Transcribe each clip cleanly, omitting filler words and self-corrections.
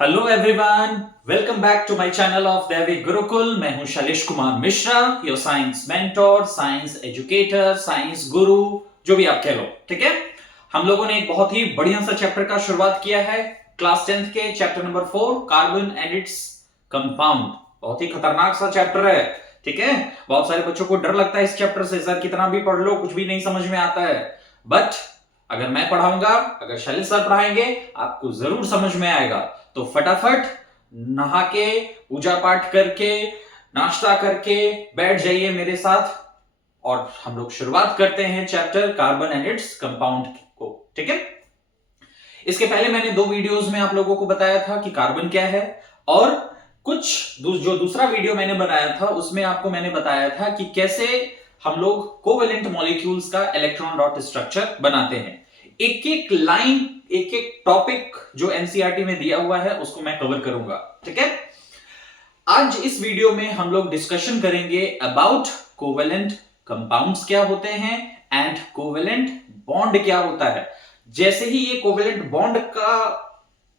Hello everyone, welcome back to my channel of Daivik Gurukul. मैं हूं Shailesh Kumar Mishra, your science mentor, science educator, science guru, जो भी आप कह लो। ठीक है, हम लोगों ने एक बहुत ही बढ़िया सा चैप्टर का शुरुआत किया है क्लास 10th के chapter number 4, carbon and its compound. बहुत ही खतरनाक सा चैप्टर है। ठीक है, बहुत सारे बच्चों को डर लगता है इस चैप्टर से, सर कितना भी पढ़ लो कुछ भी नहीं समझ में आता है। बट अगर मैं पढ़ाऊंगा, अगर शैलेश सर पढ़ाएंगे, आपको जरूर समझ में आएगा। तो फटाफट नहा के, पूजा पाठ करके, नाश्ता करके बैठ जाइए मेरे साथ और हम लोग शुरुआत करते हैं chapter carbon and its compound को। ठीक है, इसके पहले मैंने 2 वीडियोस में आप लोगों को बताया था कि कार्बन क्या है, और जो दूसरा वीडियो मैंने बनाया था उसमें आपको मैंने बताया था कि कैसे हम लोग कोवेलेंट मॉलिक्यूल्स का इलेक्ट्रॉन डॉट स्ट्रक्चर बनाते हैं। एक एक लाइन, एक एक टॉपिक जो एनसीईआरटी में दिया हुआ है उसको मैं कवर करूंगा। ठीक है, आज इस वीडियो में हम लोग डिस्कशन करेंगे अबाउट कोवेलेंट कंपाउंड्स क्या होते हैं एंड कोवेलेंट बॉन्ड क्या होता है। जैसे ही ये कोवेलेंट बॉन्ड का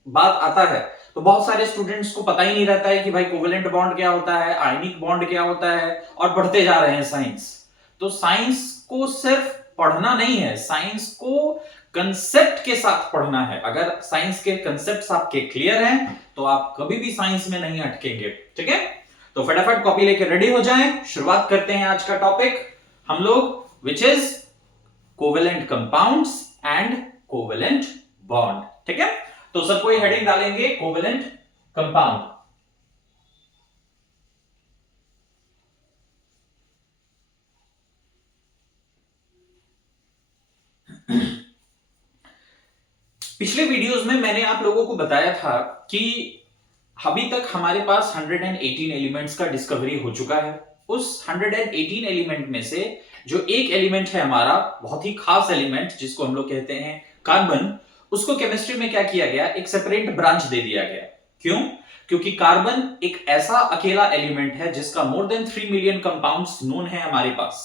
बात आता है तो बहुत सारे स्टूडेंट्स को पता ही नहीं रहता है कि भाई कोवेलेंट बॉन्ड क्या होता है, आयनिक बॉन्ड क्या होता है, और पढ़ते जा रहे हैं साइंस। तो साइंस को सिर्फ पढ़ना नहीं है, साइंस को कंसेप्ट के साथ पढ़ना है। अगर साइंस के कंसेप्ट्स आपके क्लियर हैं तो आप कभी भी साइंस में नहीं अटकेंगे। ठीक है, तो फटाफट कॉपी लेके रेडी हो जाएं, शुरुआत करते हैं आज का टॉपिक हम लोग, which is covalent compounds and covalent bond. ठीक है, तो सब कोई हेडिंग डालेंगे कोवेलेंट कंपाउंड। पिछले वीडियोस में मैंने आप लोगों को बताया था कि अभी तक हमारे पास 118 एलिमेंट्स का डिस्कवरी हो चुका है। उस 118 एलिमेंट में से जो एक एलिमेंट है हमारा बहुत ही खास एलिमेंट, जिसको हम लोग कहते हैं कार्बन, उसको केमिस्ट्री में क्या किया गया, एक सेपरेट ब्रांच दे दिया गया। क्यों? क्योंकि कार्बन एक ऐसा अकेला एलिमेंट है जिसका more than 3 million compounds known है हमारे पास।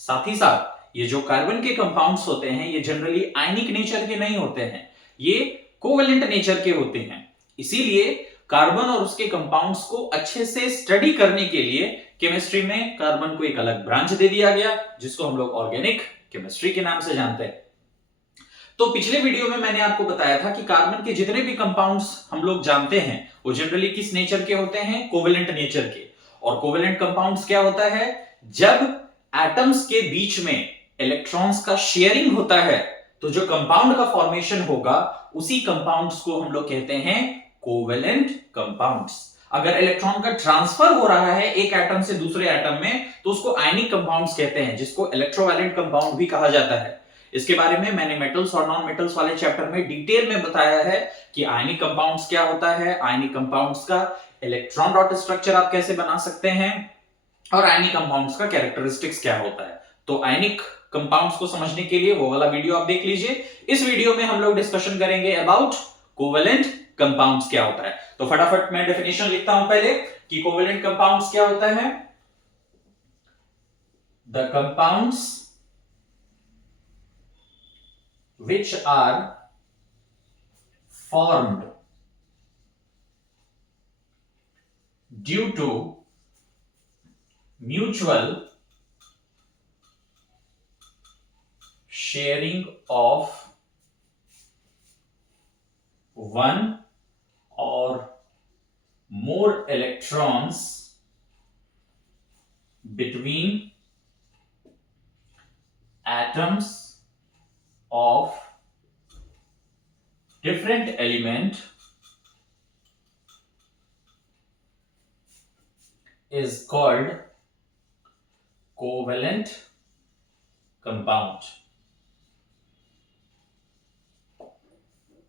साथ ही साथ ये जो कार्बन के कंपाउंड्स होते हैं ये जनरली आयनिक नेचर के नहीं होते हैं, ये कोवेलेंट नेचर के होते हैं। इसीलिए कार्बन और उसके कंपाउंड्स को अच्छे से स्टडी करने के लिए केमिस्ट्री में कार्बन को एक अलग ब्रांच दे दिया गया, जिसको हम लोग ऑर्गेनिक केमिस्ट्री के नाम से जानते हैं। तो पिछले वीडियो में मैंने आपको बताया था कि कार्बन के जितने भी कंपाउंड्स हम लोग जानते हैं वो जनरली किस नेचर के होते हैं, कोवेलेंट नेचर के। और कोवेलेंट कंपाउंड्स क्या होता है, जब एटम्स के बीच में इलेक्ट्रॉन्स का शेयरिंग होता है तो जो कंपाउंड का फॉर्मेशन होगा उसी कंपाउंड्स को हम लोग कहते हैं कोवेलेंट कंपाउंड्स। अगर इलेक्ट्रॉन का ट्रांसफर हो रहा है एक एटम से दूसरे एटम में तो उसको आयनिक कंपाउंड्स कहते हैं, जिसको इलेक्ट्रोवैलेंट कंपाउंड भी कहा जाता है। इसके बारे में मैंने मेटल्स और नॉन मेटल्स वाले चैप्टर में डिटेल में बताया है कि आयनिक कंपाउंड्स क्या होता है, आयनिक कंपाउंड्स का इलेक्ट्रॉन डॉट स्ट्रक्चर आप कैसे बना सकते हैं, और आयनिक कंपाउंड्स का कैरेक्टरिस्टिक्स क्या होता है। तो आयनिक कंपाउंड्स को समझने के लिए वो वाला वीडियो आप देख लीजिए। इस वीडियो में हम लोग डिस्कशन करेंगे अबाउट कोवेलेंट कंपाउंड्स क्या होता है। तो फटाफट मैं डेफिनेशन लिखता हूं पहले कि कोवेलेंट कंपाउंड्स क्या होता है। The compounds which are formed due to mutual sharing of one or more electrons between atoms of different element is called covalent compound।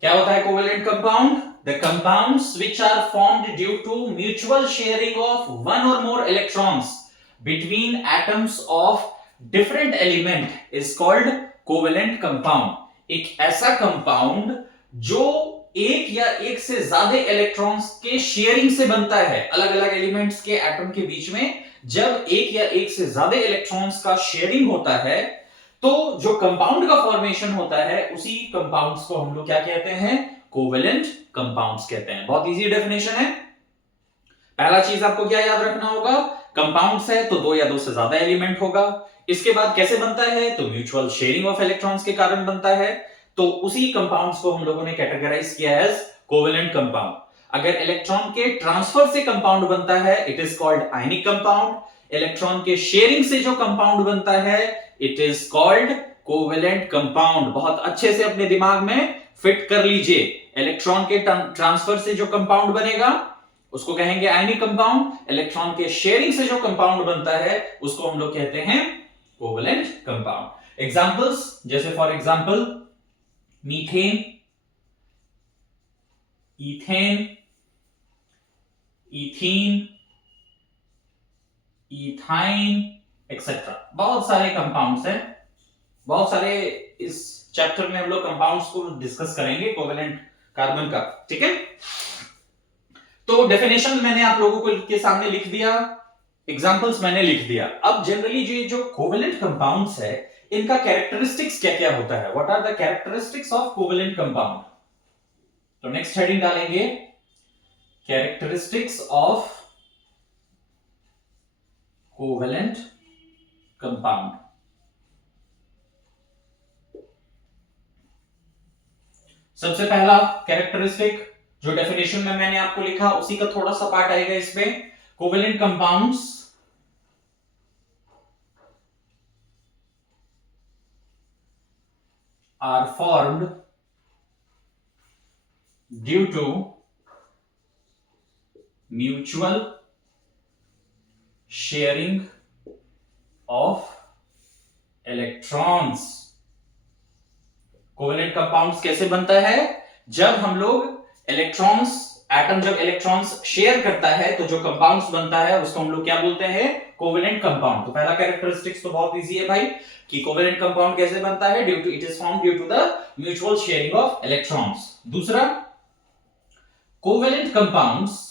क्या होता है covalent compound? The compounds which are formed due to mutual sharing of one or more electrons between atoms of different element is called covalent compound. एक ऐसा compound जो एक या एक से ज्यादा इलेक्ट्रॉन्स के शेयरिंग से बनता है। अलग अलग एलिमेंट्स के एटम के बीच में जब एक या एक से ज्यादा इलेक्ट्रॉन्स का शेयरिंग होता है तो जो कंपाउंड का फॉर्मेशन होता है उसी कंपाउंड्स को हम लोग क्या कहते हैं, कोवेलेंट कंपाउंड्स कहते हैं। बहुत इजी डेफिनेशन है। पहला चीज आपको क्या याद रखना होगा, कंपाउंड्स है तो दो या दो से ज्यादा एलिमेंट होगा। इसके बाद कैसे बनता है, तो म्यूचुअल शेयरिंग ऑफ इलेक्ट्रॉन्स के कारण बनता है। तो उसी कंपाउंड्स को हम लोगों ने कैटेगराइज किया एज कोवेलेंट कंपाउंड। अगर इलेक्ट्रॉन के ट्रांसफर से कंपाउंड बनता है it is called ionic compound. Electron के शेयरिंग से जो कंपाउंड बनता है it is called covalent compound. बहुत अच्छे से अपने दिमाग में फिट कर लीजिए, इलेक्ट्रॉन के ट्रांसफर से जो कंपाउंड बनेगा उसको कहेंगे आयनिक कंपाउंड। इलेक्ट्रॉन के शेयरिंग से जो कंपाउंड बनता है उसको हम लोग कहते हैं कोवेलेंट कंपाउंड। एग्जांपल्स, जैसे for example methane, ethane, ethene, ethyne etcetera. बहुत सारे कंपाउंड्स हैं, बहुत सारे। इस चैप्टर में हम लोग कंपाउंड्स को डिस्कस करेंगे कोवेलेंट कार्बन का, ठीक है। तो डेफिनेशन मैंने आप लोगों को के सामने लिख दिया, एग्जांपल्स मैंने लिख दिया। अब जनरली जो कोवेलेंट कंपाउंड्स है इनका कैरेक्टरिस्टिक्स क्या क्या होता है, what are the characteristics of covalent compound. तो नेक्स्ट हेडिंग डालेंगे कैरेक्टरिस्टिक्स ऑफ कोवेलेंट कंपाउंड। सबसे पहला कैरेक्टरिस्टिक जो डेफिनेशन में मैंने आपको लिखा उसी का थोड़ा सा पार्ट आएगा इसमें। Covalent compounds are formed due to mutual sharing of electrons. Covalent compounds कैसे बनता है, जब हम लोग इलेक्ट्रॉन्स, एटम जब इलेक्ट्रॉन्स शेयर करता है तो जो कंपाउंड्स बनता है उसको हम लोग क्या बोलते हैं, कोवेलेंट कंपाउंड। तो पहला कैरेक्टरिस्टिक्स तो बहुत इजी है भाई कि कोवेलेंट कंपाउंड कैसे बनता है, due to it is formed due to the mutual sharing of electrons. दूसरा, covalent compounds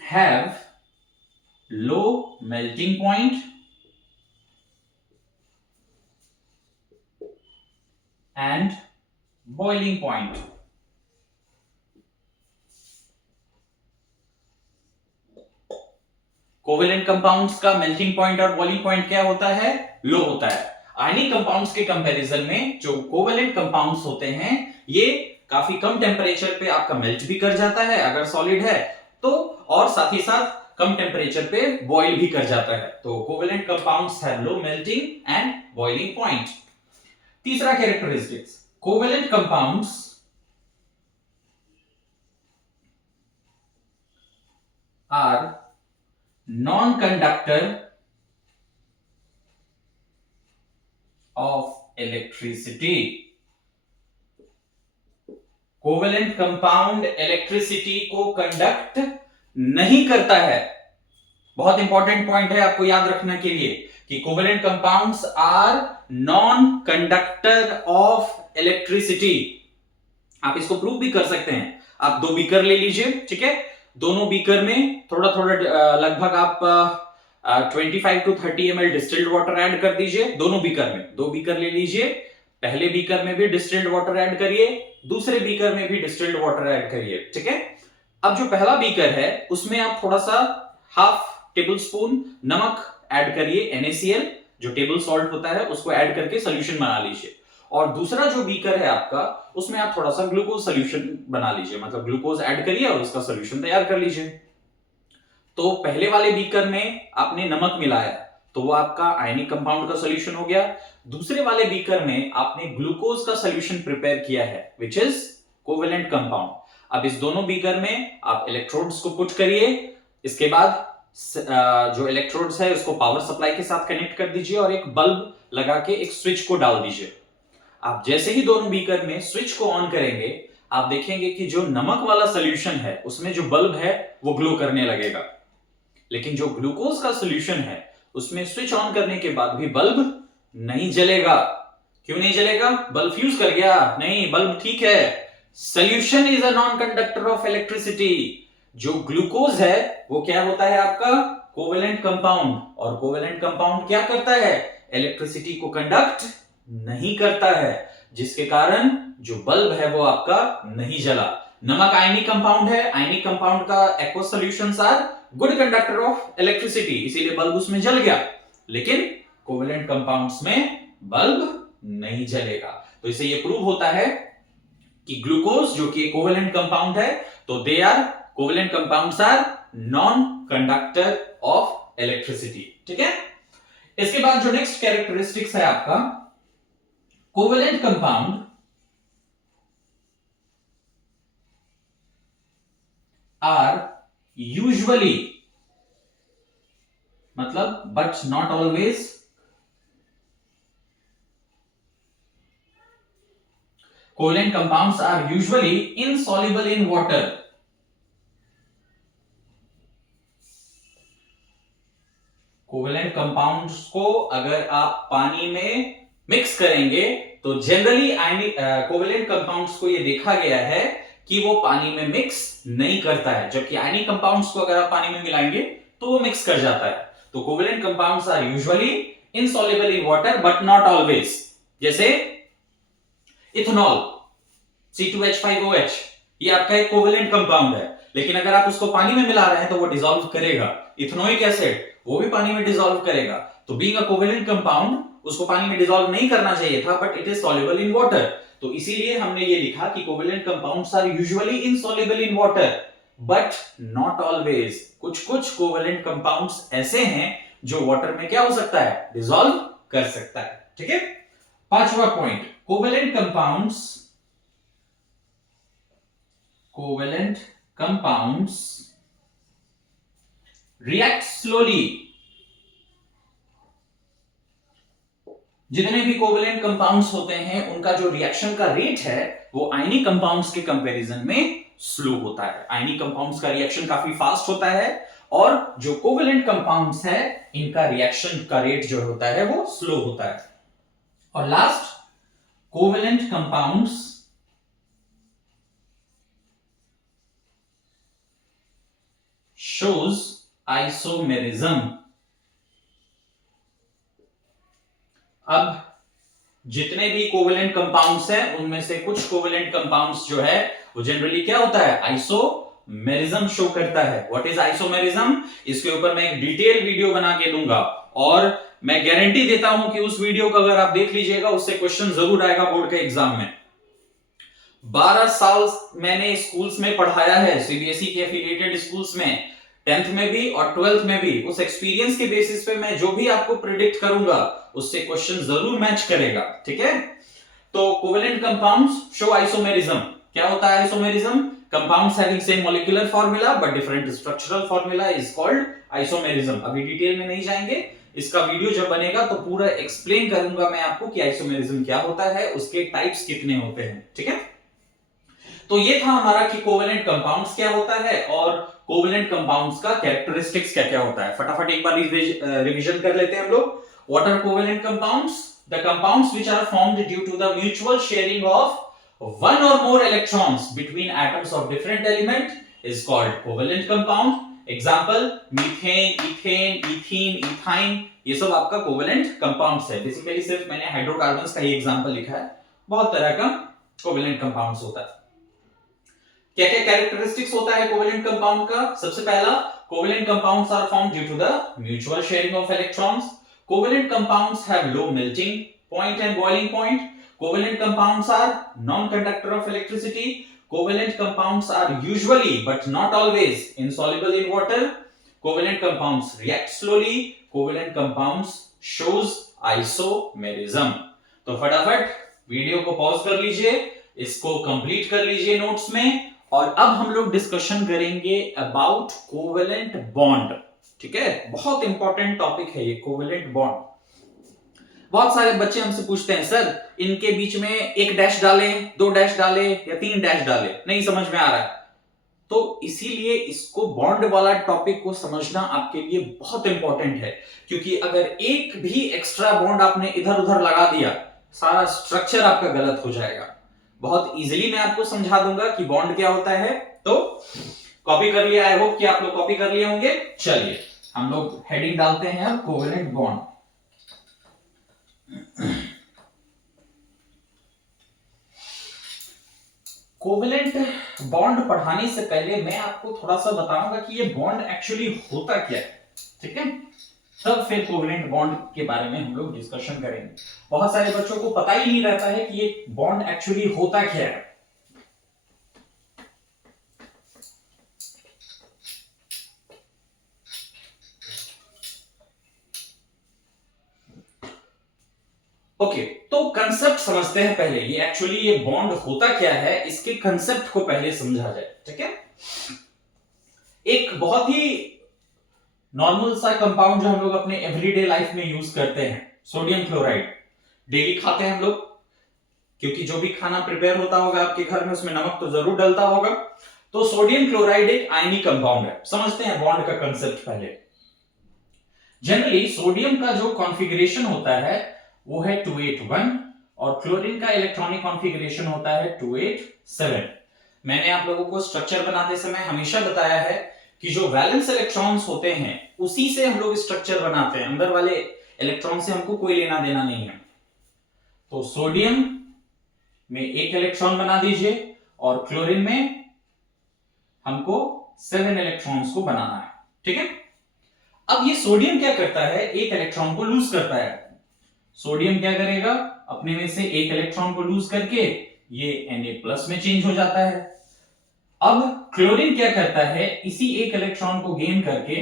have low melting point and boiling point। Covalent compounds का मेल्टिंग पॉइंट और बॉइलिंग पॉइंट क्या होता है, लो होता है। आयनिक कंपाउंड्स के कंपैरिजन में जो कोवेलेंट कंपाउंड्स होते हैं ये काफी कम टेम्परेचर पे आपका मेल्ट भी कर जाता है अगर सॉलिड है तो, और साथ ही साथ कम टेम्परेचर पे बॉइल भी कर जाता है। तो covalent compounds have low melting and boiling point. तीसरा characteristics, covalent compounds are non conductor of electricity. Covalent compound electricity को कंडक्ट नहीं करता है। बहुत इंपॉर्टेंट पॉइंट है आपको याद रखने के लिए कि covalent compounds are non conductor of electricity. आप इसको प्रूव भी कर सकते हैं। आप दो बीकर ले लीजिए, ठीक है, दोनों बीकर में थोड़ा थोड़ा लगभग आप 25 to 30 ml distilled water add कर दीजिए। दोनों बीकर में, दो बीकर ले लीजिए, पहले बीकर में भी डिस्टिल्ड वाटर ऐड करिए, दूसरे बीकर में भी डिस्टिल्ड वाटर ऐड करिए, ठीक है। अब जो पहला बीकर है उसमें आप थोड़ा सा हाफ टेबल स्पून नमक ऐड करिए, NaCl जो टेबल सॉल्ट होता है उसको ऐड करके सोल्यूशन बना लीजिए। और दूसरा जो बीकर है आपका उसमें आप थोड़ा सा ग्लूकोज सोल्यूशन बना लीजिए, मतलब ग्लूकोज ऐड करिए और उसका सोल्यूशन तैयार कर लीजिए। तो पहले वाले बीकर में आपने नमक मिलाया तो वो आपका आयनिक कंपाउंड का सोल्यूशन हो गया। दूसरे वाले बीकर में आपने ग्लूकोज का सोल्यूशन प्रिपेयर किया है विच इज कोवेलेंट कंपाउंड। अब इस दोनों बीकर में आप इलेक्ट्रोड्स को पुट करिए, इसके बाद जो इलेक्ट्रोड्स है उसको पावर सप्लाई के साथ कनेक्ट कर दीजिए और एक बल्ब लगा के एक स्विच को डाल दीजिए। आप जैसे ही दोनों बीकर में स्विच को ऑन करेंगे आप देखेंगे कि जो नमक वाला सोल्यूशन है उसमें जो बल्ब है वो ग्लो करने लगेगा, लेकिन जो ग्लूकोज का सोल्यूशन है उसमें स्विच ऑन करने के बाद भी बल्ब नहीं जलेगा। क्यों नहीं जलेगा? बल्ब फ्यूज कर गया? नहीं, बल्ब ठीक है। Solution is a non conductor of electricity. जो ग्लूकोज है वो क्या होता है आपका कोवेलेंट कंपाउंड, और कोवेलेंट कंपाउंड क्या करता है, इलेक्ट्रिसिटी को कंडक्ट नहीं करता है, जिसके कारण जो बल्ब है वो आपका नहीं जला। नमक आयनिक कंपाउंड है, आयनिक कंपाउंड का aqueous solutions are good conductor of electricity, इसीलिए बल्ब उसमें जल गया। लेकिन कोवेलेंट कंपाउंड्स में बल्ब नहीं जलेगा। तो इससे ये प्रूव होता है कि ग्लूकोज जो कि कोवेलेंट कंपाउंड है, तो they are covalent compounds are non conductor of electricity. ठीक है, इसके बाद जो नेक्स्ट कैरेक्टरिस्टिक्स है आपका, कोवेलेंट कंपाउंड आर यूजुअली, मतलब but not always, covalent compounds are usually insoluble in water. Covalent compounds को अगर आप पानी में मिक्स करेंगे तो जनरली कोवेलेंट कंपाउंड्स को ये देखा गया है कि वो पानी में मिक्स नहीं करता है, जबकि आयनिक कंपाउंड्स को अगर आप पानी में मिलाएंगे तो वो मिक्स कर जाता है। तो covalent compounds are usually insoluble in water but not always. जैसे इथेनॉल C2H5OH, ये आपका एक कोवेलेंट कंपाउंड है, लेकिन अगर आप उसको पानी में मिला रहे हैं तो वो डिसॉल्व करेगा। इथेनोइक एसिड वो भी पानी में डिसॉल्व करेगा। तो बीइंग अ कोवेलेंट कंपाउंड उसको पानी में डिसॉल्व नहीं करना चाहिए था, but it is soluble in water. तो इसीलिए हमने ये लिखा कि covalent compounds are usually insoluble in water but not always. कुछ कुछ कोवेलेंट कंपाउंड्स ऐसे हैं जो वाटर में क्या हो सकता है, डिसॉल्व कर सकता है। ठीक है, पांचवा point, covalent compounds react slowly. जितने भी कोवेलेंट कंपाउंड्स होते हैं उनका जो रिएक्शन का रेट है वो आयनिक कंपाउंड्स के कंपैरिजन में स्लो होता है। आयनिक कंपाउंड्स का रिएक्शन काफी फास्ट होता है और जो कोवेलेंट कंपाउंड्स है इनका रिएक्शन का रेट जो होता है वो स्लो होता है। और last, covalent compounds shows isomerism। अब जितने भी कोवेलेंट कंपाउंड्स हैं उनमें से कुछ कोवेलेंट कंपाउंड्स जो है वो जनरली क्या होता है, आइसोमेरिज्म शो करता है। व्हाट इज आइसोमेरिज्म, इसके ऊपर मैं एक डिटेल वीडियो बना के दूंगा और मैं गारंटी देता हूं कि उस वीडियो को अगर आप देख लीजिएगा उससे क्वेश्चन जरूर आएगा बोर्ड के एग्जाम में। 12 साल मैंने स्कूल्स में पढ़ाया है, सीबीएसई के एफिलिएटेड स्कूल्स में, 10th में भी और 12th में भी। उस एक्सपीरियंस के बेसिस पे मैं जो भी आपको प्रिडिक्ट करूंगा उससे क्वेश्चन जरूर मैच करेगा। ठीक है, तो कोवेलेंट कंपाउंड्स शो आइसोमेरिज्म। क्या होता है isomerism, compounds having same molecular formula but different structural formula is called isomerism. अभी डिटेल में नहीं जाएंगे, इसका वीडियो जब बनेगा तो पूरा एक्सप्लेन करूंगा मैं आपको कि आइसोमेरिज्म क्या होता है, उसके टाइप्स कितने होते हैं। ठीक है, तो ये था हमारा कि कोवेलेंट कंपाउंड्स क्या होता है और कोवेलेंट कंपाउंड्स का कैरेक्टरिस्टिक्स क्या क्या होता है। फटाफट एक बार रिवीजन कर लेते हैं हम लोग। What are covalent compounds, the compounds which are formed due to the mutual sharing of one or more electrons between atoms of different element is called covalent compound। Example methane, ethane, ethene, ethyne, ये सब आपका covalent compounds है। Basically सिर्फ मैंने hydrocarbons का ही example लिखा है, बहुत तरह का कोवेलेंट कंपाउंड्स होता है। क्या क्या कैरेक्टरिस्टिक्स होता है कोवेलेंट कंपाउंड का, सबसे पहला, covalent compounds are formed due to the mutual sharing of electrons. Covalent compounds have low melting point and boiling point. Covalent compounds are non-conductor of electricity. Covalent compounds are usually but not always insoluble in water. Covalent compounds react slowly. Covalent compounds shows isomerism। तो फटाफट video को pause कर लीजिए, इसको complete कर लीजिए notes में, और अब हम लोग डिस्कशन करेंगे अबाउट कोवेलेंट बॉन्ड। ठीक है, बहुत इंपॉर्टेंट टॉपिक है ये कोवेलेंट बॉन्ड। बहुत सारे बच्चे हमसे पूछते हैं सर इनके बीच में एक डैश डाले, दो डैश डाले या तीन डैश डाले, नहीं समझ में आ रहा है। तो इसीलिए इसको बॉन्ड वाला टॉपिक को समझना आपके लिए बहुत इंपॉर्टेंट है, क्योंकि अगर एक भी एक्स्ट्रा बॉन्ड आपने इधर उधर लगा दिया सारा स्ट्रक्चर आपका गलत हो जाएगा। बहुत इजीली मैं आपको समझा दूंगा कि बॉन्ड क्या होता है। तो कॉपी कर लिया, आई होप कि आप लोग कॉपी कर लिए होंगे। चलिए हम लोग हेडिंग डालते हैं अब कोवेलेंट बॉन्ड। कोवेलेंट बॉन्ड पढ़ाने से पहले मैं आपको थोड़ा सा बताऊंगा कि ये बॉन्ड एक्चुअली होता क्या है, ठीक है? तब फिर कोवेलेंट बॉन्ड के बारे में हम लोग डिस्कशन करेंगे। बहुत सारे बच्चों को पता ही नहीं रहता है कि ये बॉन्ड एक्चुअली होता क्या है। ओके, तो कंसेप्ट समझते हैं पहले। ये एक्चुअली ये बॉन्ड होता क्या है, इसके कंसेप्ट को पहले समझा जाए, ठीक है? एक बहुत ही नॉर्मल सा कंपाउंड जो हम लोग अपने एवरीडे लाइफ में यूज करते हैं, सोडियम क्लोराइड। डेली खाते हैं हम लोग, क्योंकि जो भी खाना प्रिपेयर होता होगा आपके घर में उसमें नमक तो जरूर डलता होगा। तो सोडियम क्लोराइड एक आयनिक कंपाउंड है। समझते हैं बॉन्ड का कंसेप्ट पहले। जनरली सोडियम का जो कॉन्फ़िगरेशन होता है वो है 281 और क्लोरीन का इलेक्ट्रॉनिक कॉन्फ़िगरेशन होता है 287। मैंने आप लोगों को स्ट्रक्चर बनाते समय हमेशा बताया है कि जो वैलेंस इलेक्ट्रॉन्स होते हैं उसी से हम लोग स्ट्रक्चर बनाते हैं, अंदर वाले इलेक्ट्रॉन से हमको कोई लेना देना नहीं है। तो सोडियम में एक इलेक्ट्रॉन बना दीजिए और क्लोरीन में हमको 7 इलेक्ट्रॉन्स को बनाना है, ठीक है? अब ये सोडियम क्या करता है, एक इलेक्ट्रॉन को लूज करता है। सोडियम क्या करेगा, अपने में से एक इलेक्ट्रॉन को लूज करके ये Na+ में चेंज हो जाता है। अब क्लोरीन क्या करता है, इसी एक इलेक्ट्रॉन को गेन करके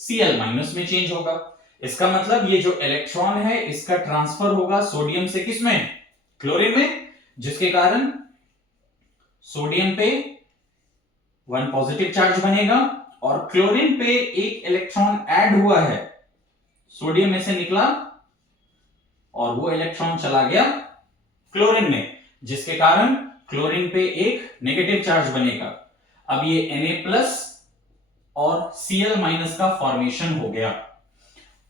Cl- में चेंज होगा। इसका मतलब ये जो इलेक्ट्रॉन है इसका ट्रांसफर होगा सोडियम से किसमें, क्लोरीन में, जिसके कारण सोडियम पे 1 पॉजिटिव चार्ज बनेगा और क्लोरीन पे एक इलेक्ट्रॉन ऐड हुआ है, सोडियम में से निकला और वो इलेक्ट्रॉन चला गया क्लोरीन में, जिसके कारण क्लोरीन पे एक नेगेटिव चार्ज बनेगा। अब ये Na+ और Cl- का फॉर्मेशन हो गया।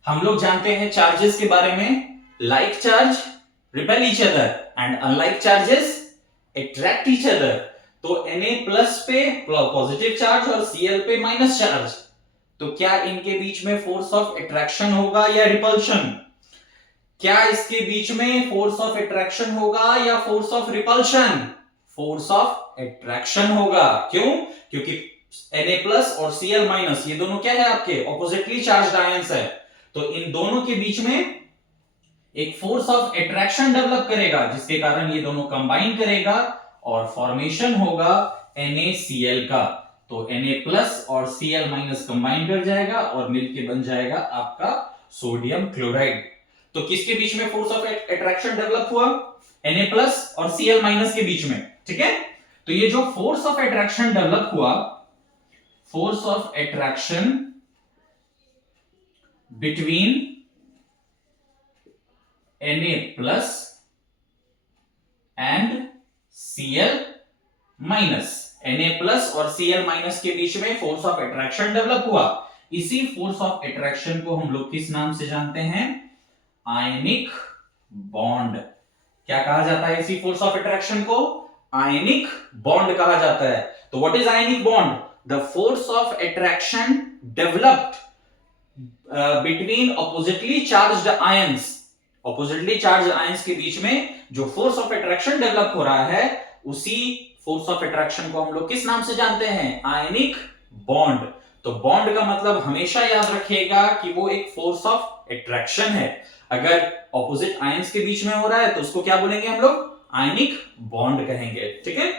हम लोग जानते हैं चार्जेस के बारे में, like charge repel each other and unlike charges attract each other. तो Na+ पे पॉजिटिव चार्ज और Cl पे माइनस चार्ज, तो क्या इनके बीच में फोर्स ऑफ अट्रैक्शन होगा या रिपल्शन? क्या इसके बीच में फोर्स ऑफ अट्रैक्शन होगा या force of repulsion? Force of attraction होगा। क्यों? क्योंकि Na+ और Cl- ये दोनों क्या है, आपके ऑपोजिटली चार्ज्ड आयंस है। तो इन दोनों के बीच में एक फोर्स ऑफ अट्रैक्शन डेवलप करेगा, जिसके कारण ये दोनों कंबाइन करेगा और फॉर्मेशन होगा NaCl का। तो Na+ और Cl- कंबाइन कर जाएगा और मिलके बन जाएगा आपका सोडियम क्लोराइड। तो किसके बीच में फोर्स ऑफ अट्रैक्शन डेवलप हुआ? Na+ और Cl- के बीच में, ठीक है? तो ये जो फोर्स ऑफ अट्रैक्शन डेवलप हुआ, force of attraction between Na+ and Cl-, Na+ और Cl- के बीच में फोर्स ऑफ अट्रैक्शन डेवलप हुआ। इसी फोर्स ऑफ अट्रैक्शन को हम लोग किस नाम से जानते हैं? Ionic bond. क्या कहा जाता है इसी फोर्स ऑफ अट्रैक्शन को? आयनिक बॉन्ड कहा जाता है। तो what is ionic bond? The force of attraction developed between oppositely charged ions. Oppositely charged ions के बीच में जो फोर्स ऑफ अट्रैक्शन डेवलप हो रहा है, उसी फोर्स ऑफ अट्रैक्शन को हम लोग किस नाम से जानते हैं? Ionic bond. तो बॉन्ड का मतलब हमेशा याद रखिएगा कि वो एक फोर्स ऑफ अट्रैक्शन है। अगर ऑपोजिट आयंस के बीच में हो रहा है तो उसको क्या बोलेंगे हम लोग? आयनिक बॉन्ड कहेंगे, ठीक है?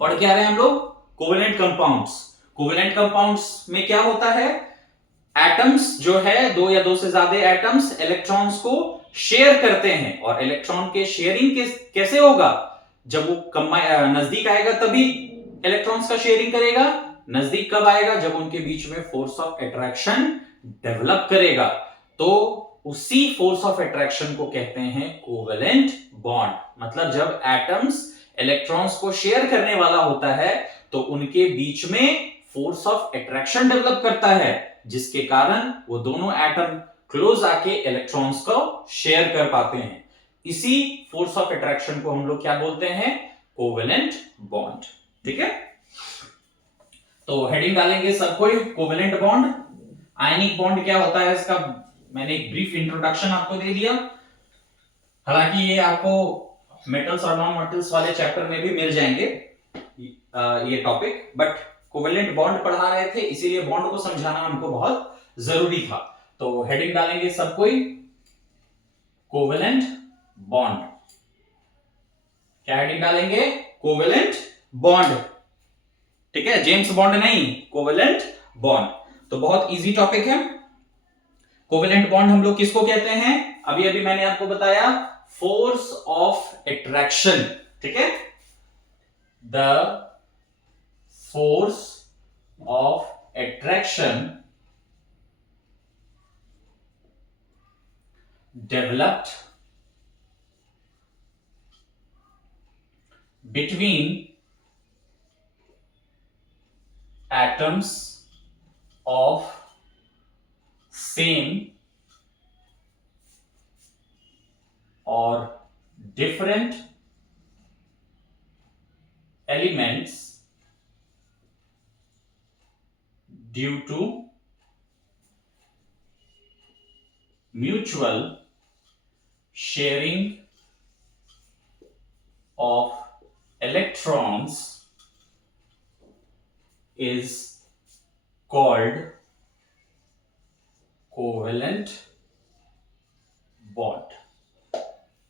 पढ़ के आ रहे हैं हम लोग कोवेलेंट कंपाउंड्स। कोवेलेंट कंपाउंड्स में क्या होता है? एटम्स जो है, दो या दो से ज्यादा एटम्स इलेक्ट्रॉन्स को शेयर करते हैं। और इलेक्ट्रॉन के शेयरिंग कैसे होगा? जब वो नजदीक आएगा तभी इलेक्ट्रॉन्स का शेयरिंग करेगा। नजदीक कब आएगा? जब उनके बीच में फोर्स ऑफ अट्रैक्शन डेवलप करेगा। तो उसी फोर्स ऑफ अट्रैक्शन को कहते हैं कोवेलेंट बॉन्ड। मतलब जब एटम्स इलेक्ट्रॉन्स को शेयर करने वाला होता है तो उनके बीच में फोर्स ऑफ अट्रैक्शन डेवलप करता है, जिसके कारण वो दोनों एटम क्लोज आके इलेक्ट्रॉन्स को शेयर कर पाते हैं। इसी फोर्स ऑफ अट्रैक्शन को हम लोग क्या बोलते हैं? कोवेलेंट बॉन्ड, ठीक है? तो हेडिंग डालेंगे सब कोई, कोवेलेंट बॉन्ड। आयनिक बॉन्ड क्या होता है इसका मैंने एक ब्रीफ इंट्रोडक्शन आपको दे दिया। हालांकि ये आपको मेटल्स और नॉन मेटल्स वाले चैप्टर में भी मिल जाएंगे ये टॉपिक, बट कोवेलेंट बॉन्ड पढ़ा रहे थे इसीलिए बॉन्ड को समझाना हमको बहुत जरूरी था। तो हेडिंग डालेंगे सब कोई, कोवेलेंट बॉन्ड। क्या हेडिंग डालेंगे? Covalent bond. ठीक है, जेम्स बॉन्ड नहीं, कोवेलेंट बॉन्ड। तो बहुत इजी टॉपिक है। कोवेलेंट बॉन्ड हम लोग किसको कहते हैं? अभी अभी मैंने आपको बताया, फोर्स ऑफ अट्रैक्शन। ठीक है, the force of attraction developed between atoms of same or different elements due to mutual sharing of electrons is called covalent bond.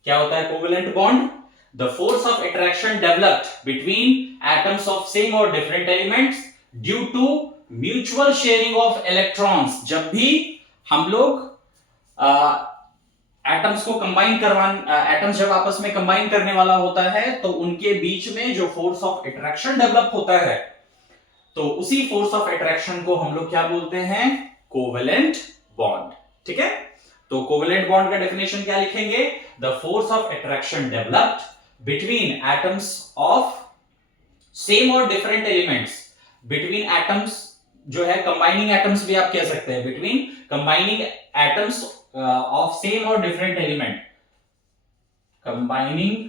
क्या होता है covalent bond? The force of attraction developed between atoms of same और different elements due to mutual sharing of electrons. जब भी हम लोग atoms को combine atoms जब आपस में कंबाइन करने वाला होता है तो उनके बीच में जो फोर्स ऑफ अट्रैक्शन डेवलप होता है, तो उसी फोर्स ऑफ अट्रैक्शन को हम लोग क्या बोलते हैं? Covalent bond. ठीक है, तो कोवेलेंट बॉन्ड का डेफिनेशन क्या लिखेंगे? The force of attraction developed between atoms of same और डिफरेंट एलिमेंट्स। बिटवीन एटम्स जो है, कंबाइनिंग एटम्स भी आप कह सकते हैं, between combining atoms of same और different element. Combining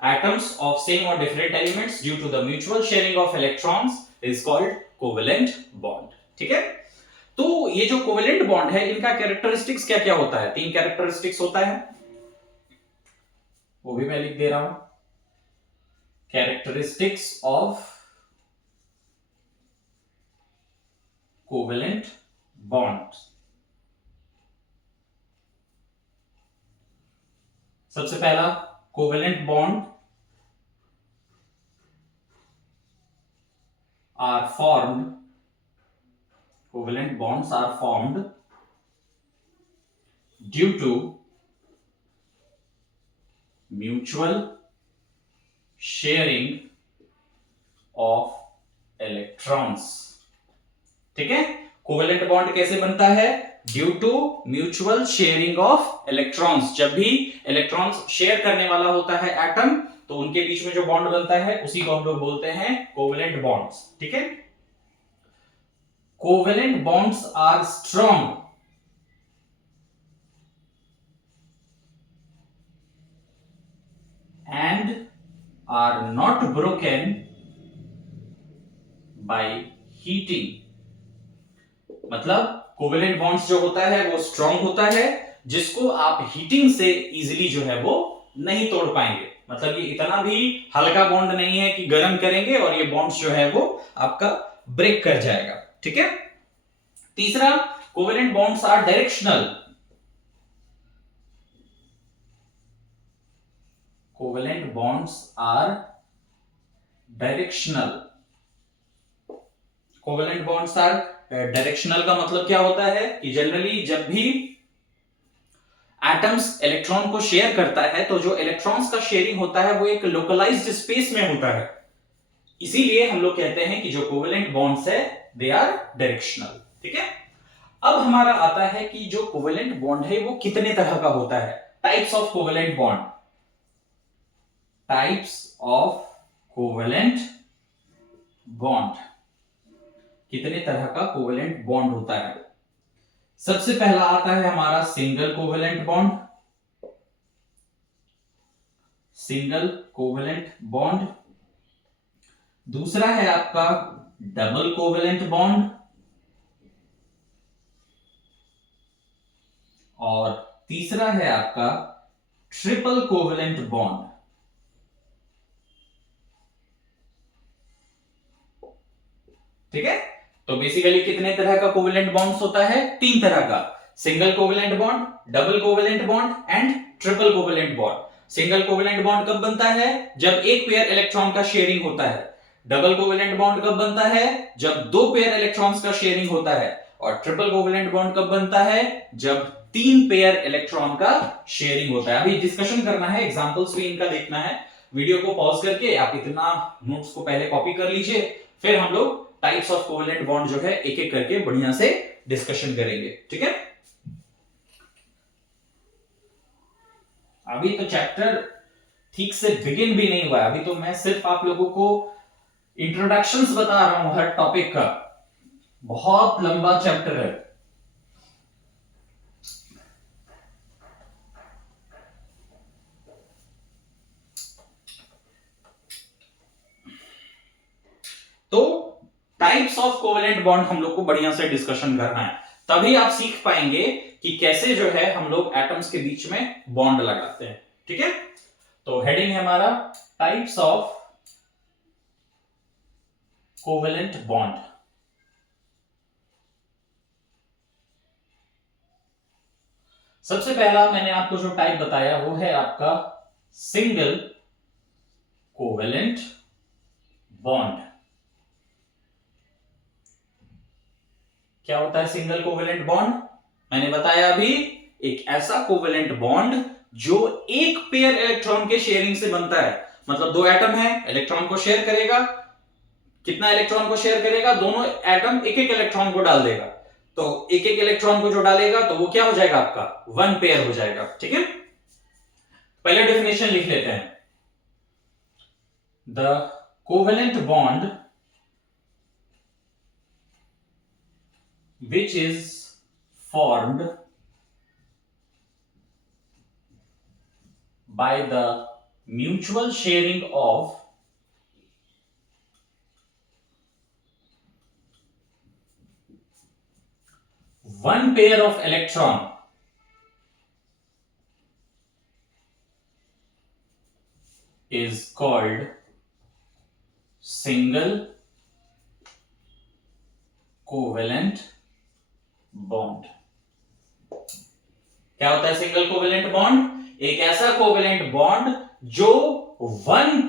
atoms of same or different elements due to the mutual sharing of electrons is called covalent bond. ठीक है, तो ये जो कोवेलेंट बॉन्ड है इनका कैरेक्टरिस्टिक्स क्या क्या होता है? 3 कैरेक्टरिस्टिक्स होता है, वो भी मैं लिख दे रहा हूं। Characteristics of covalent bond. सबसे पहला, covalent bond are formed, covalent bonds are formed due to mutual sharing of electrons। ठीक है, कोवेलेंट बॉन्ड कैसे बनता है? Due to mutual sharing of electrons. जब भी इलेक्ट्रॉन्स शेयर करने वाला होता है एटम, तो उनके बीच में जो बॉन्ड बनता है उसी को हम लोग बोलते हैं कोवेलेंट बॉन्ड्स। ठीक है, covalent bonds are strong and are not broken by heating. मतलब कोवेलेंट बॉन्ड्स जो होता है वो स्ट्रॉन्ग होता है, जिसको आप हीटिंग से इजीली जो है वो नहीं तोड़ पाएंगे। मतलब ये इतना भी हल्का बॉन्ड नहीं है कि गर्म करेंगे और ये बॉन्ड्स जो है वो आपका ब्रेक कर जाएगा। ठीक है, तीसरा, covalent bonds are directional. Covalent bonds are directional. Covalent bonds are directional का मतलब क्या होता है कि जनरली जब भी एटम्स इलेक्ट्रॉन को शेयर करता है तो जो इलेक्ट्रॉन्स का शेयरिंग होता है वो एक लोकलाइज्ड स्पेस में होता है। इसीलिए हम लोग कहते हैं कि जो कोवेलेंट बॉन्ड्स है दे आर डायरेक्शनल। ठीक है, अब हमारा आता है कि जो कोवेलेंट बॉन्ड है वो कितने तरह का होता है? Types of covalent bond. Types of covalent bond, कितने तरह का कोवेलेंट बॉन्ड होता है? सबसे पहला आता है हमारा single covalent bond. Single covalent bond, दूसरा है आपका डबल कोवेलेंट बॉन्ड, और तीसरा है आपका ट्रिपल कोवेलेंट बॉन्ड। ठीक है, तो बेसिकली कितने तरह का कोवेलेंट बॉन्ड्स होता है? 3 तरह का, single covalent bond, double covalent bond and triple covalent bond. Single covalent bond कब बनता है? जब एक पेयर इलेक्ट्रॉन का शेयरिंग होता है। डबल कोवेलेंट बॉन्ड कब बनता है? जब 2 पेयर इलेक्ट्रॉन्स का शेयरिंग होता है। और ट्रिपल कोवेलेंट बॉन्ड कब बनता है? जब 3 पेयर इलेक्ट्रॉन का शेयरिंग होता है। अभी डिस्कशन करना है, एग्जांपल्स भी इनका देखना है। वीडियो को पॉज करके आप इतना नोट्स को पहले कॉपी कर लीजिए, फिर हम लोग टाइप्स ऑफ कोवेलेंट बॉन्ड जो है एक एक करके बढ़िया से डिस्कशन करेंगे। ठीक है, अभी तो चैप्टर ठीक से बिगिन भी नहीं हुआ है, अभी तो मैं सिर्फ आप लोगों को इंट्रोडक्शंस बता रहा हूं हर टॉपिक का। बहुत लंबा चैप्टर है। तो टाइप्स ऑफ कोवेलेंट बॉन्ड हम लोग को बढ़िया से डिस्कशन करना है, तभी आप सीख पाएंगे कि कैसे जो है हम लोग एटम्स के बीच में बॉन्ड लगाते हैं। ठीक है, तो हेडिंग है हमारा टाइप्स ऑफ कोवेलेंट बॉन्ड। सबसे पहला मैंने आपको जो टाइप बताया वो है आपका सिंगल कोवेलेंट बॉन्ड। क्या होता है सिंगल कोवेलेंट बॉन्ड? मैंने बताया अभी, एक ऐसा कोवेलेंट बॉन्ड जो एक पेयर इलेक्ट्रॉन के शेयरिंग से बनता है। मतलब 2 एटम है, इलेक्ट्रॉन को शेयर करेगा। कितना इलेक्ट्रॉन को शेयर करेगा? दोनों एटम एक एक इलेक्ट्रॉन को डाल देगा। तो एक एक इलेक्ट्रॉन को जो डालेगा तो वो क्या हो जाएगा? आपका 1 पेयर हो जाएगा। ठीक है, पहले डेफिनेशन लिख लेते हैं। The covalent bond which is formed by the mutual sharing of one pair of electron is called single covalent bond। क्या होता है सिंगल कोवेलेंट बॉन्ड? एक ऐसा कोवेलेंट बॉन्ड जो वन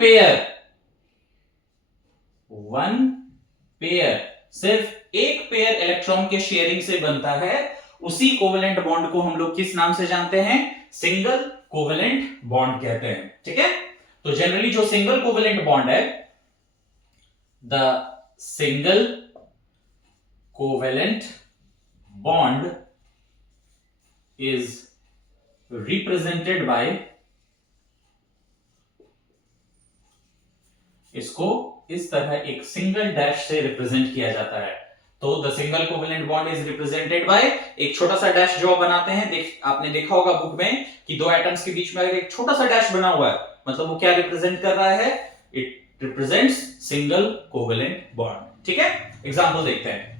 पेयर सिर्फ एक पेयर इलेक्ट्रॉन के शेयरिंग से बनता है। उसी कोवेलेंट बॉन्ड को हम लोग किस नाम से जानते हैं? सिंगल कोवेलेंट बॉन्ड कहते हैं। ठीक है, तो जनरली जो सिंगल कोवेलेंट बॉन्ड है, the single covalent bond is represented by, इसको इस तरह एक सिंगल डैश से रिप्रेजेंट किया जाता है। तो the single covalent bond is represented by एक छोटा सा डैश जो बनाते हैं। आपने देखा होगा बुक में कि 2 एटम्स के बीच में एक छोटा सा डैश बना हुआ है, मतलब वो क्या रिप्रेजेंट कर रहा है? It represents single covalent bond. ठीक है, एग्जांपल देखते हैं।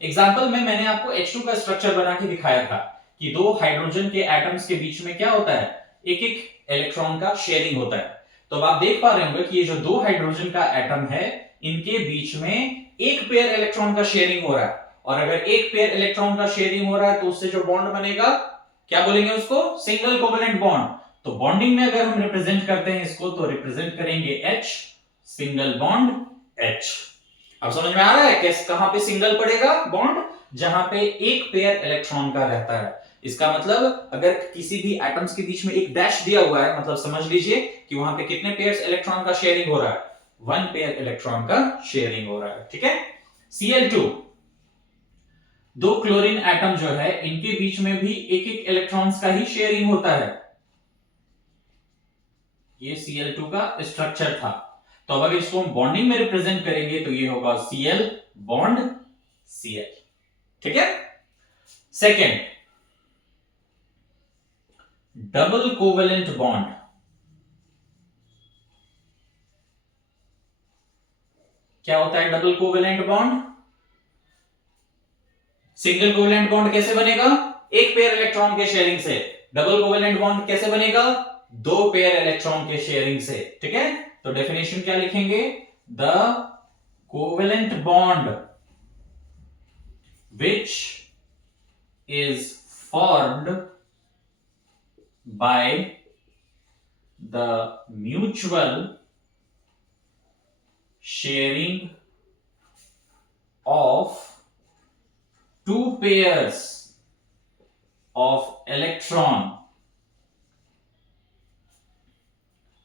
एग्जांपल में मैंने आपको H2 का स्ट्रक्चर बना के दिखाया था कि 2 हाइड्रोजन के एटम्स के बीच में क्या होता है? एक एक इलेक्ट्रॉन का शेयरिंग होता है। तो अब आप देख पा रहे होंगे कि ये जो 2 हाइड्रोजन का एटम है, इनके बीच में एक पेयर इलेक्ट्रॉन का शेयरिंग हो रहा है। और अगर एक पेयर इलेक्ट्रॉन का शेयरिंग हो रहा है तो उससे जो बॉन्ड बनेगा, क्या बोलेंगे उसको? Single covalent bond. तो बॉन्डिंग में अगर हम रिप्रेजेंट करते हैं इसको, तो रिप्रेजेंट करेंगे H, सिंगल बॉन्ड H। अब समझ में आ रहा है कैसे, कहां पे सिंगल पड़ेगा बॉन्ड? जहां पे एक पेयर इलेक्ट्रॉन का रहता है। इसका मतलब अगर किसी भी एटम्स के बीच में एक डैश दिया हुआ है, मतलब समझ लीजिए कि वहां पे कितने पेयर्स इलेक्ट्रॉन का शेयरिंग हो रहा है? 1 पेयर इलेक्ट्रॉन का शेयरिंग हो रहा है। ठीक है, Cl2, 2 क्लोरीन एटम जो है, इनके बीच में भी एक एक इलेक्ट्रॉन्स का ही शेयरिंग होता है। ये Cl2 का स्ट्रक्चर था। तो अब अगर इसको हम बॉन्डिंग में रिप्रेजेंट करेंगे तो ये होगा Cl बॉन्ड Cl। ठीक है, सेकेंड, डबल कोवेलेंट बॉन्ड। क्या होता है double covalent bond? Single covalent bond कैसे बनेगा? एक पेयर इलेक्ट्रॉन के शेयरिंग से। डबल कोवेलेंट बॉन्ड कैसे बनेगा? दो पेयर इलेक्ट्रॉन के शेयरिंग से। ठीक है, तो डेफिनेशन क्या लिखेंगे? The covalent bond which is formed by the mutual sharing of two pairs of electron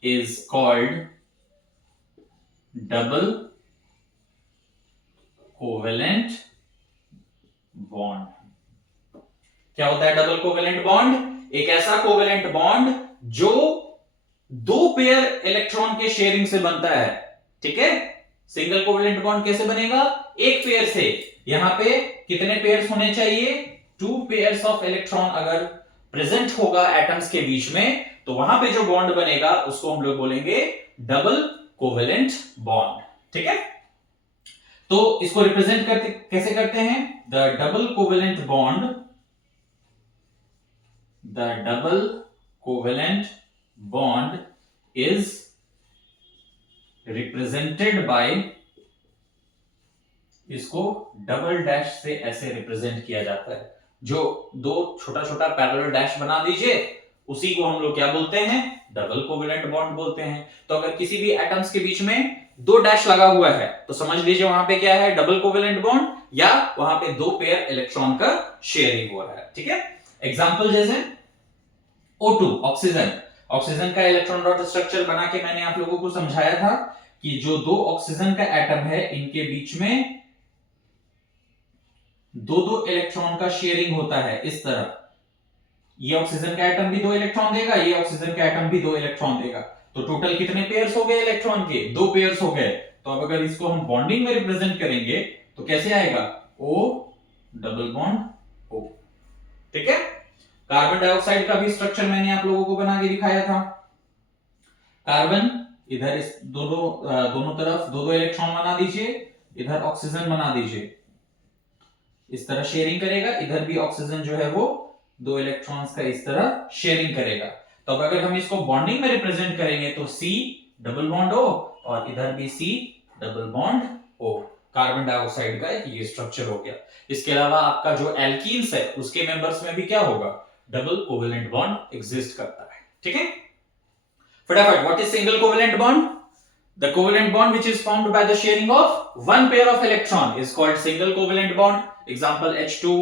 is called double covalent bond. क्या होता है डबल कोवेलेंट बॉन्ड? एक ऐसा कोवेलेंट बॉन्ड जो दो पेयर इलेक्ट्रॉन के शेयरिंग से बनता है। ठीक है, सिंगल कोवेलेंट बॉन्ड कैसे बनेगा? एक पेयर से। यहां पे कितने पेयर्स होने चाहिए? टू पेयर्स ऑफ इलेक्ट्रॉन अगर प्रेजेंट होगा एटम्स के बीच में, तो वहां पे जो बॉन्ड बनेगा उसको हम लोग बोलेंगे डबल कोवेलेंट बॉन्ड। ठीक है, तो इसको रिप्रेजेंट करते कैसे करते हैं? The double covalent bond, the double covalent bond is represented by, इसको डबल डैश से ऐसे रिप्रेजेंट किया जाता है। जो दो छोटा छोटा पैरेलल डैश बना दीजिए, उसी को हम लोग क्या बोलते हैं? डबल कोवेलेंट बॉन्ड बोलते हैं। तो अगर किसी भी एटम्स के बीच में दो डैश लगा हुआ है तो समझ लीजिए वहां पे क्या है? डबल कोवेलेंट बॉन्ड, या वहां पे दो पेयर इलेक्ट्रॉन का शेयरिंग हो रहा है। ठीक है, एग्जांपल जैसे O2 ऑक्सीजन। ऑक्सीजन का इलेक्ट्रॉन डॉट स्ट्रक्चर बना के मैंने आप लोगों को समझाया था कि जो दो ऑक्सीजन का एटम है इनके बीच में दो दो इलेक्ट्रॉन का शेयरिंग होता है इस तरह। ये ऑक्सीजन का एटम भी दो इलेक्ट्रॉन देगा, ये ऑक्सीजन का एटम भी दो इलेक्ट्रॉन देगा। तो टोटल कितने पेयर्स हो गए इलेक्ट्रॉन के? दो पेयर्स हो गए। तो अब अगर इसको हम बॉन्डिंग में रिप्रेजेंट करेंगे तो कैसे आएगा? O double bond O। ठीक है, कार्बन डाइऑक्साइड का भी स्ट्रक्चर मैंने आप लोगों को बना के दिखाया था। कार्बन इधर इस दोनों तरफ दो दो इलेक्ट्रॉन बना दीजिए, इधर ऑक्सीजन बना दीजिए, इस तरह शेयरिंग करेगा। इधर भी ऑक्सीजन जो है वो दो इलेक्ट्रॉन्स का इस तरह शेयरिंग करेगा। तो अब अगर हम इसको बॉन्डिंग में रिप्रेजेंट करेंगे तो C डबल बॉन्ड O और इधर भी C double bond O। Carbon dioxide का ये स्ट्रक्चर हो गया। इसके अलावा आपका जो एल्कीन्स है उसके मेंबर्स में भी क्या होगा? डबल कोवेलेंट बॉन्ड एग्जिस्ट करता है। ठीक है, फटाफट, what is single covalent bond? The covalent bond which is formed by the sharing of one pair of electron is called single covalent bond. Example H2,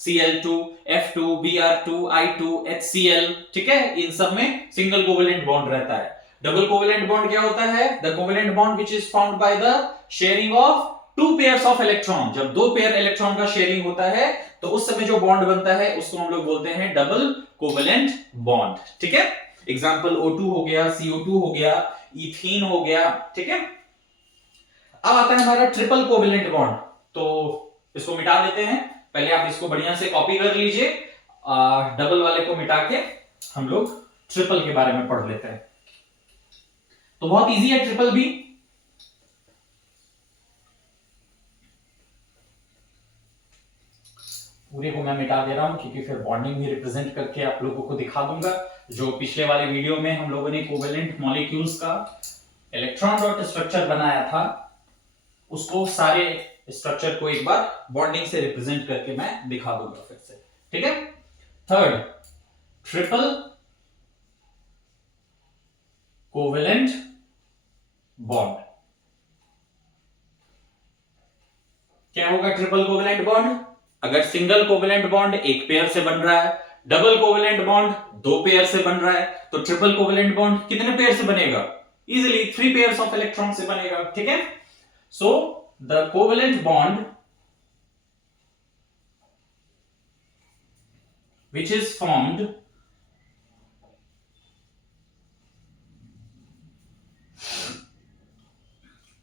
Cl2, F2, Br2, I2, HCl. ठीक है, इन सब में single covalent bond रहता है। Double covalent bond क्या होता है? The covalent bond which is formed by the sharing of two pairs of electron. जब दो पेयर इलेक्ट्रॉन का शेयरिंग होता है तो उस समय जो बॉन्ड बनता है उसको हम लोग बोलते हैं डबल कोवेलेंट बॉन्ड। ठीक है, एग्जांपल O2 हो गया, CO2 हो गया, इथीन हो गया। ठीक है, अब आता है हमारा ट्रिपल कोवेलेंट बॉन्ड। तो इसको मिटा देते हैं। पहले आप इसको बढ़िया से कॉपी कर लीजिए। डबल वाले को मिटा के हम लोग ट्रिपल के बारे में पढ़ लेते हैं। तो बहुत इजी है ट्रिपल भी। पूरे को मैं मिटा दे रहा हूं क्योंकि फिर बॉन्डिंग भी रिप्रेजेंट करके आप लोगों को दिखा दूंगा। जो पिछले वाले वीडियो में हम लोगों ने कोवेलेंट मॉलिक्यूल्स का इलेक्ट्रॉन डॉट स्ट्रक्चर बनाया था, उसको सारे स्ट्रक्चर को एक बार बॉन्डिंग से रिप्रेजेंट करके मैं दिखा दूंगा फिर से। ठीक है, थर्ड, ट्रिपल कोवेलेंट बॉन्ड। क्या होगा ट्रिपल कोवेलेंट बॉन्ड? अगर सिंगल कोवेलेंट बॉन्ड एक पेयर से बन रहा है, डबल कोवेलेंट बॉन्ड दो पेयर से बन रहा है, तो ट्रिपल कोवेलेंट बॉन्ड कितने पेयर से बनेगा? इजीली 3 पेयर्स ऑफ इलेक्ट्रॉन से बनेगा। ठीक है, so the covalent bond which is formed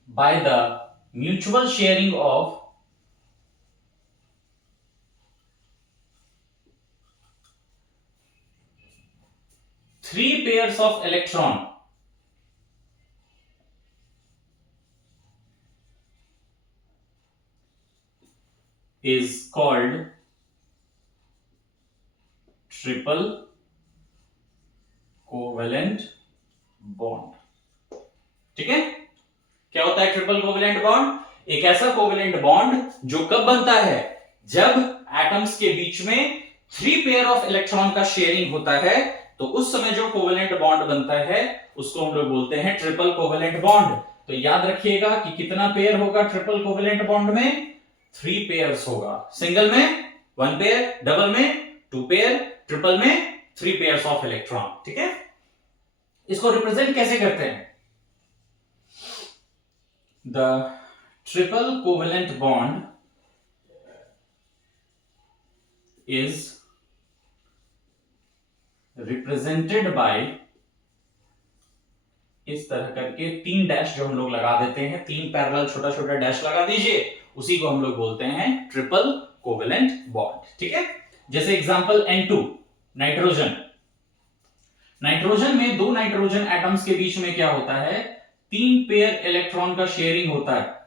by the mutual sharing of three pairs of electron is called triple covalent bond. ठीक है, क्या होता है ट्रिपल कोवेलेंट बॉन्ड? एक ऐसा कोवेलेंट बॉन्ड जो कब बनता है, जब एटम्स के बीच में 3 पेयर ऑफ इलेक्ट्रॉन का शेयरिंग होता है, तो उस समय जो कोवेलेंट बॉन्ड बनता है उसको हम लोग बोलते हैं ट्रिपल कोवेलेंट बॉन्ड। तो याद रखिएगा कि कितना पेयर होगा ट्रिपल कोवेलेंट बॉन्ड में? 3 पेयर्स होगा। सिंगल में 1 पेयर, डबल में 2 पेयर, ट्रिपल में 3 पेयर्स ऑफ इलेक्ट्रॉन। ठीक है, इसको रिप्रेजेंट कैसे करते हैं? The triple covalent bond is represented by, इस तरह करके 3 डैश जो हम लोग लगा देते हैं, 3 पैरेलल छोटा छोटा डैश लगा दीजिए, उसी को हम लोग बोलते हैं ट्रिपल कोवेलेंट बॉन्ड। ठीक है, जैसे एग्जांपल N2 नाइट्रोजन। नाइट्रोजन में 2 नाइट्रोजन एटम्स के बीच में क्या होता है? 3 पेयर इलेक्ट्रॉन का शेयरिंग होता है,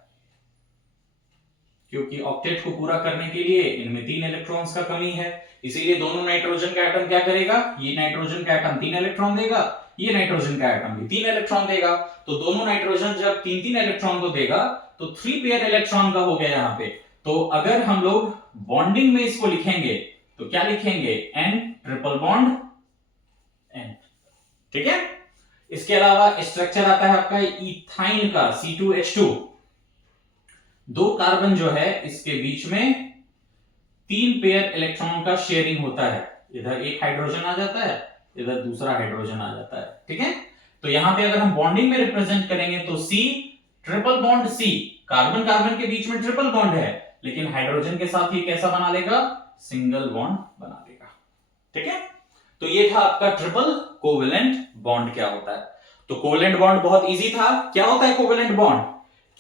क्योंकि ऑक्टेट को पूरा करने के लिए इनमें 3 इलेक्ट्रॉन्स का कमी है, इसीलिए दोनों नाइट्रोजन का एटम क्या करेगा? ये नाइट्रोजन का एटम 3 इलेक्ट्रॉन देगा, ये नाइट्रोजन का एटम भी 3 इलेक्ट्रॉन देगा। तो दोनों नाइट्रोजन जब 3-3 इलेक्ट्रॉन को देगा तो 3 पेयर इलेक्ट्रॉन का हो गया यहां पे। तो अगर हम लोग बॉन्डिंग में इसको लिखेंगे तो क्या लिखेंगे? N triple bond N। ठीक है, इसके अलावा स्ट्रक्चर आता है आपका इथाइन का, C2H2। 2 कार्बन जो है इसके बीच में 3 पेयर इलेक्ट्रॉन का शेयरिंग होता है, इधर एक हाइड्रोजन आ जाता है, इधर दूसरा हाइड्रोजन आ जाता है। ठीक है, तो यहां पे अगर हम बॉन्डिंग में रिप्रेजेंट करेंगे तो C triple bond C, carbon carbon के बीच में ट्रिपल बॉन्ड है, लेकिन हाइड्रोजन के साथ ये कैसा बना लेगा? सिंगल बॉन्ड बना लेगा। ठीक है, तो ये था आपका ट्रिपल कोवेलेंट बॉन्ड क्या होता है। तो कोवेलेंट बॉन्ड बहुत इजी था। क्या होता है कोवेलेंट बॉन्ड?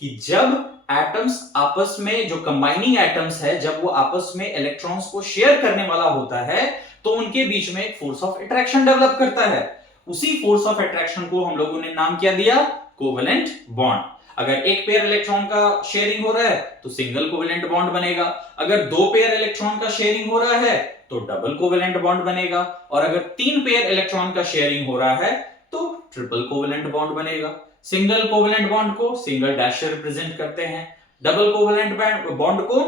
कि जब एटम्स आपस में, जो कंबाइनिंग एटम्स है, जब वो आपस में इलेक्ट्रॉन्स को शेयर करने वाला होता है तो उनके बीच में एक फोर्स ऑफ अट्रैक्शन डेवलप करता है। उसी फोर्स ऑफ अट्रैक्शन को हम लोगों ने नाम क्या दिया? Covalent bond. अगर एक पेयर इलेक्ट्रॉन का शेयरिंग हो रहा है तो सिंगल कोवेलेंट बॉन्ड बनेगा, अगर 2 पेयर इलेक्ट्रॉन का शेयरिंग हो रहा है तो डबल कोवेलेंट बॉन्ड बनेगा, और अगर 3 पेयर इलेक्ट्रॉन का शेयरिंग हो रहा है तो ट्रिपल कोवेलेंट बॉन्ड बनेगा। सिंगल कोवेलेंट बॉन्ड को सिंगल डैश से रिप्रेजेंट करते हैं, डबल कोवेलेंट बॉन्ड को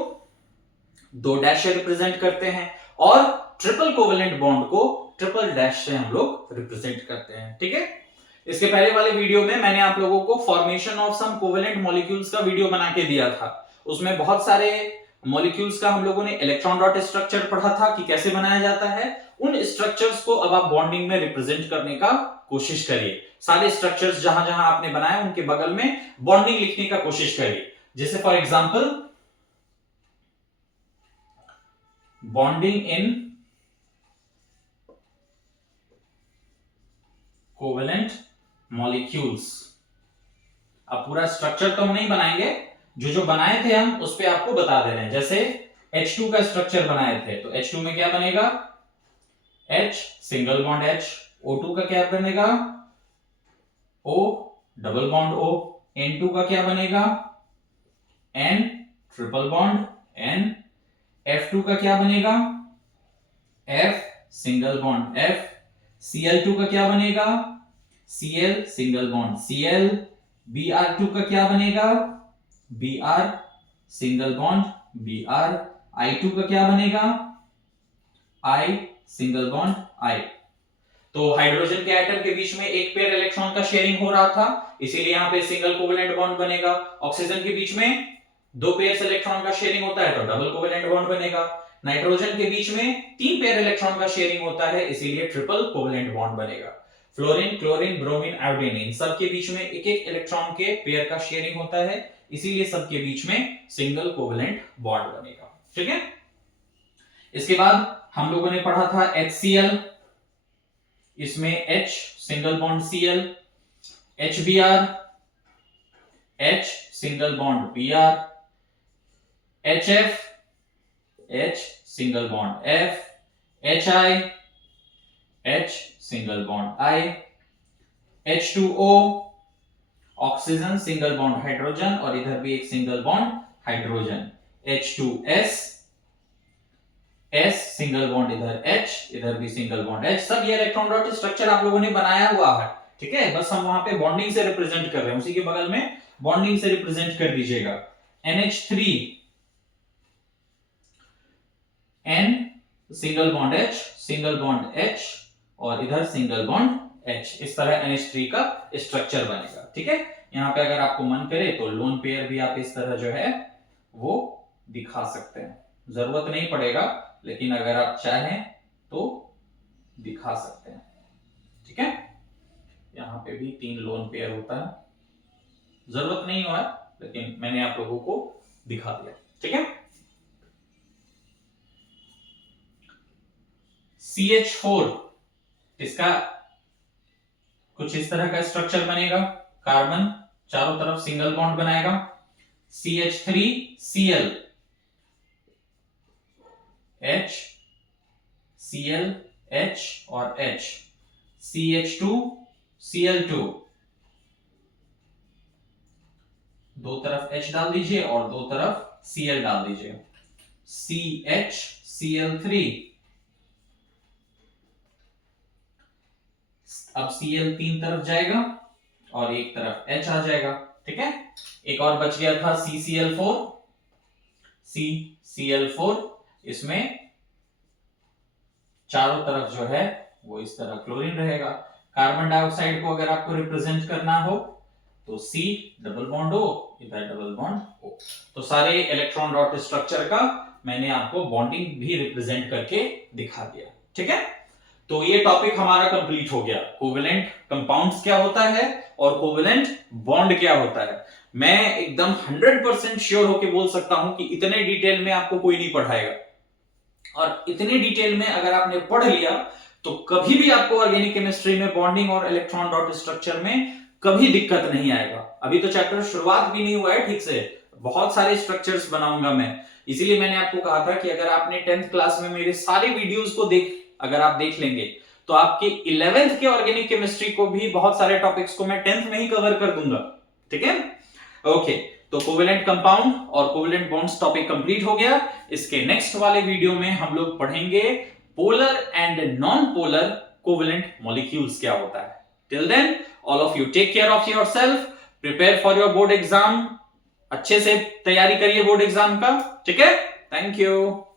2 डैश से रिप्रेजेंट करते हैं, और ट्रिपल कोवेलेंट बॉन्ड को ट्रिपल डैश से हम लोग रिप्रेजेंट करते हैं। ठीक है, इसके पहले वाले वीडियो में मैंने आप लोगों को formation of some covalent molecules का वीडियो बना के दिया था। उसमें बहुत सारे मॉलिक्यूल्स का हम लोगों ने इलेक्ट्रॉन डॉट स्ट्रक्चर पढ़ा था कि कैसे बनाया जाता है। उन स्ट्रक्चर्स को अब आप बॉन्डिंग में रिप्रेजेंट करने का कोशिश करिए। सारे स्ट्रक्चर्स जहां जहां आपने बनाए उनके बगल में बॉन्डिंग लिखने का कोशिश करिए। जैसे for example bonding in covalent molecules. अब पूरा स्ट्रक्चर तो हम नहीं बनाएंगे, जो जो बनाए थे हम उस पे आपको बता दे रहे हैं। जैसे H2 का स्ट्रक्चर बनाए थे तो H2 में क्या बनेगा? H single bond H, O2 का क्या बनेगा? O double bond O, N2 का क्या बनेगा? N triple bond N, F2 का क्या बनेगा? F single bond F, Cl2 का क्या बनेगा? Cl single bond Cl, Br2 का क्या बनेगा? Br single bond Br, I2 का क्या बनेगा? I single bond I। तो हाइड्रोजन के एटम के बीच में एक पेयर इलेक्ट्रॉन का शेयरिंग हो रहा था, इसीलिए यहां पे सिंगल कोवेलेंट बॉन्ड बनेगा। ऑक्सीजन के बीच में 2 पेयर इलेक्ट्रॉन का शेयरिंग होता है तो डबल कोवेलेंट बॉन्ड बनेगा। नाइट्रोजन के बीच में 3 पेयर इलेक्ट्रॉन का शेयरिंग होता है, इसीलिए ट्रिपल कोवेलेंट बॉन्ड बनेगा। फ्लोरीन, क्लोरीन, ब्रोमीन, आयोडीन, इन सबके बीच में एक एक इलेक्ट्रॉन के पेयर का शेयरिंग होता है, इसीलिए सबके बीच में सिंगल कोवेलेंट बॉन्ड बनेगा। ठीक है, इसके बाद हम लोगों ने पढ़ा था HCl, इसमें H single bond Cl, HBr, H single bond Br, HF, H single bond F, HI, H single bond I, H2O, oxygen single bond hydrogen, और इधर भी एक single bond hydrogen, H2S S single bond इधर H, इधर भी single bond H। सब ये electron dot structure आप लोगों ने बनाया हुआ है, ठीक है, बस हम वहां पे बॉन्डिंग से रिप्रेजेंट कर रहे हैं, उसी के बगल में बॉन्डिंग से रिप्रेजेंट कर दीजिएगा। NH3 N single bond H, single bond H और इधर सिंगल बॉन्ड H, इस तरह NH3 का स्ट्रक्चर बनेगा, ठीक है। यहाँ पे अगर आपको मन करे तो लोन पेयर भी आप इस तरह जो है वो दिखा सकते हैं, जरूरत नहीं पड़ेगा, लेकिन अगर आप चाहें तो दिखा सकते हैं, ठीक है। यहाँ पे भी 3 लोन पेयर होता है, जरूरत नहीं हुआ, लेकिन मैंने आप लोगों को दिखा दिया, ठीक है। CH4 इसका कुछ इस तरह का स्ट्रक्चर बनेगा, कार्बन चारों तरफ सिंगल बॉन्ड बनाएगा। CH3 Cl H, Cl H और H, CH2 Cl2, दो तरफ H डाल दीजिए और दो तरफ Cl डाल दीजिए। CH Cl3, अब Cl 3 तरफ जाएगा और एक तरफ H आ जाएगा, ठीक है। एक और बच गया था CCl4, CCl4, इसमें चारों तरफ जो है वो इस तरह क्लोरीन रहेगा। कार्बन डाइऑक्साइड को अगर आपको रिप्रेजेंट करना हो तो C डबल बॉन्ड O, इधर डबल बॉन्ड O। तो सारे इलेक्ट्रॉन डॉट स्ट्रक्चर का मैंने आपको बॉन्डिंग भी रिप्रेजेंट करके दिखा दिया, ठीक है। तो ये टॉपिक हमारा कंप्लीट हो गया, कोवेलेंट कंपाउंड्स क्या होता है और कोवेलेंट बॉन्ड क्या होता है। मैं एकदम 100% श्योर होके बोल सकता हूं कि इतने डिटेल में आपको कोई नहीं पढ़ाएगा, और इतने डिटेल में अगर आपने पढ़ लिया तो कभी भी आपको ऑर्गेनिक केमिस्ट्री में बॉन्डिंग और इलेक्ट्रॉन डॉट स्ट्रक्चर में कभी दिक्कत नहीं आएगा। अभी तो चैप्टर शुरुआत भी नहीं हुआ है ठीक से, बहुत सारे स्ट्रक्चर्स बनाऊंगा मैं, इसीलिए मैंने आपको कहा था कि अगर आपने 10th क्लास में मेरे सारे वीडियोस को अगर आप देख लेंगे तो आपके 11th के ऑर्गेनिक केमिस्ट्री को भी बहुत सारे टॉपिक्स को मैं 10th में ही कवर कर दूंगा, ठीक है। ओके, तो कोवेलेंट कंपाउंड और कोवेलेंट बॉन्ड्स टॉपिक कंप्लीट हो गया। इसके नेक्स्ट वाले वीडियो में हम लोग पढ़ेंगे polar and non polar covalent molecules क्या होता है। Till then all of you take care of yourself, prepare for your board exam, अच्छे से तैयारी करिए बोर्ड एग्जाम का, ठीक है। Thank you.